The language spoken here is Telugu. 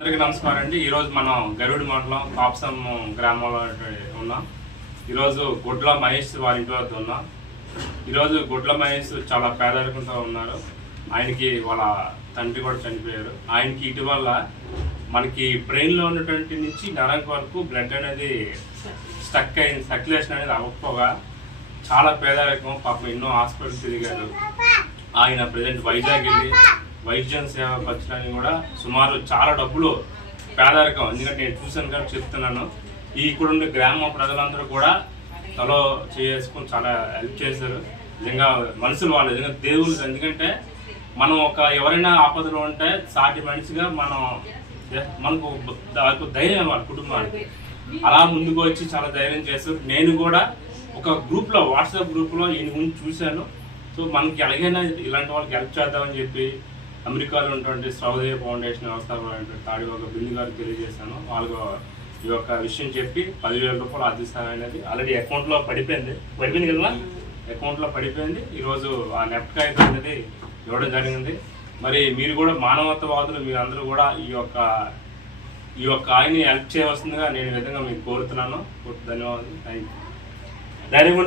అందరికీ నమస్కారం అండి. ఈరోజు మనం గరుడి మండలం కాప్సం గ్రామంలో ఉన్నాం. ఈరోజు గుడ్ల మహేష్ వారి ఇంటి వద్ద ఉన్నాం. ఈరోజు గుడ్ల మహేష్ చాలా పేదరికంతో ఉన్నారు. ఆయనకి వాళ్ళ తండ్రి కూడా చనిపోయారు. ఆయనకి ఇటీవల మనకి బ్రెయిన్లో ఉన్నటువంటి నుంచి నరం వరకు బ్లడ్ అనేది స్టక్ అయింది సర్క్యులేషన్ అనేది అవ్వకపోగా చాలా పేదరికం పాపం ఎన్నో హాస్పిటల్ తిరిగారు. ఆయన ప్రజెంట్ వైజాగ్ వెళ్ళి వైద్యం సేవ ఖర్చులని కూడా సుమారు చాలా డబ్బులు పేదరికం. ఎందుకంటే నేను చూశాను కాబట్టి చెప్తున్నాను. ఈ ఇక్కడ ఉండే గ్రామ ప్రజలందరూ కూడా తలో చేసుకుని చాలా హెల్ప్ చేశారు. నిజంగా మనుషులు వాళ్ళు నిజంగా దేవుళ్ళు. ఎందుకంటే మనం ఒక ఎవరైనా ఆపదలో ఉంటే సాటి మనిషిగా మనం మనకు దానికి ధైర్యం వాళ్ళ కుటుంబానికి. అలా ముందుకు వచ్చి చాలా ధైర్యం చేస్తారు నేను కూడా ఒక గ్రూప్లో వాట్సాప్ గ్రూప్లో ఈయన గురించి చూశాను. సో మనకి ఎలాగైనా ఇలాంటి వాళ్ళకి హెల్ప్ చేద్దామని చెప్పి అమెరికాలో ఉన్నటువంటి శ్రవదేవ ఫౌండేషన్ వ్యవస్థాపకులైనటువంటి తాడి ఒక బిల్లు గారికి తెలియజేశాను. వాళ్ళకు ఈ యొక్క విషయం చెప్పి పదివేల రూపాయలు ఆర్థిస్తాను అనేది ఆల్రెడీ అకౌంట్లో పడిపోయింది. పడిపోయింది కదా అకౌంట్లో పడిపోయింది. ఈరోజు ఆ నెఫ్ట్ కాగితం అనేది ఇవ్వడం జరిగింది. మరి మీరు కూడా మానవత్వవాదులు మీరందరూ కూడా ఈ యొక్క ఈ యొక్క ఆయన్ని హెల్ప్ చేయవలసిందిగా నేను విధంగా మీకు కోరుతున్నాను. ధన్యవాదాలు. Thank you direct